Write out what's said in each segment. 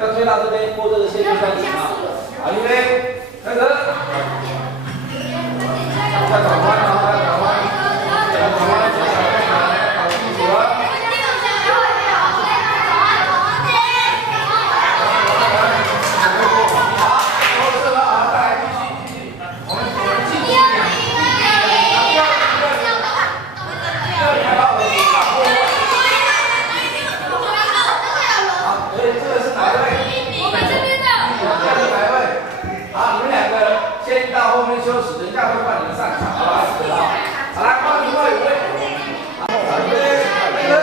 要推到这边过这个线就算赢了。好，预备，开始。要转弯啊，要转弯，要转弯，接下来再转，搞清楚了。 后面休息，等一下会换你们上场，好吧？好来，换另外一位。好，预备，开始。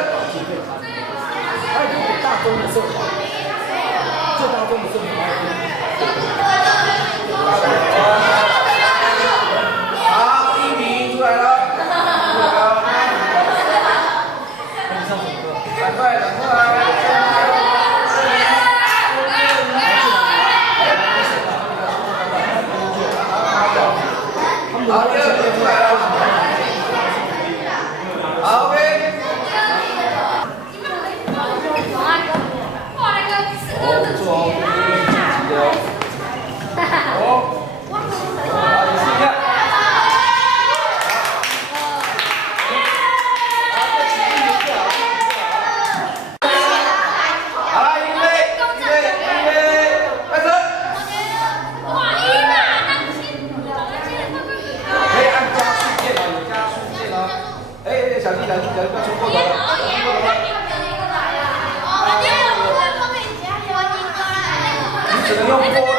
还有就是大中的射法，最大中的射法。好，第一名出来了。赶快，赶快。 好，第二名出来了。好 ，OK。哦，不错哦，这个是晋级的哦。好，也是一样。好了，预备，开始。 可以按加速键哦，有加速键哦。哎，小心，不要冲过头了。你只能用拨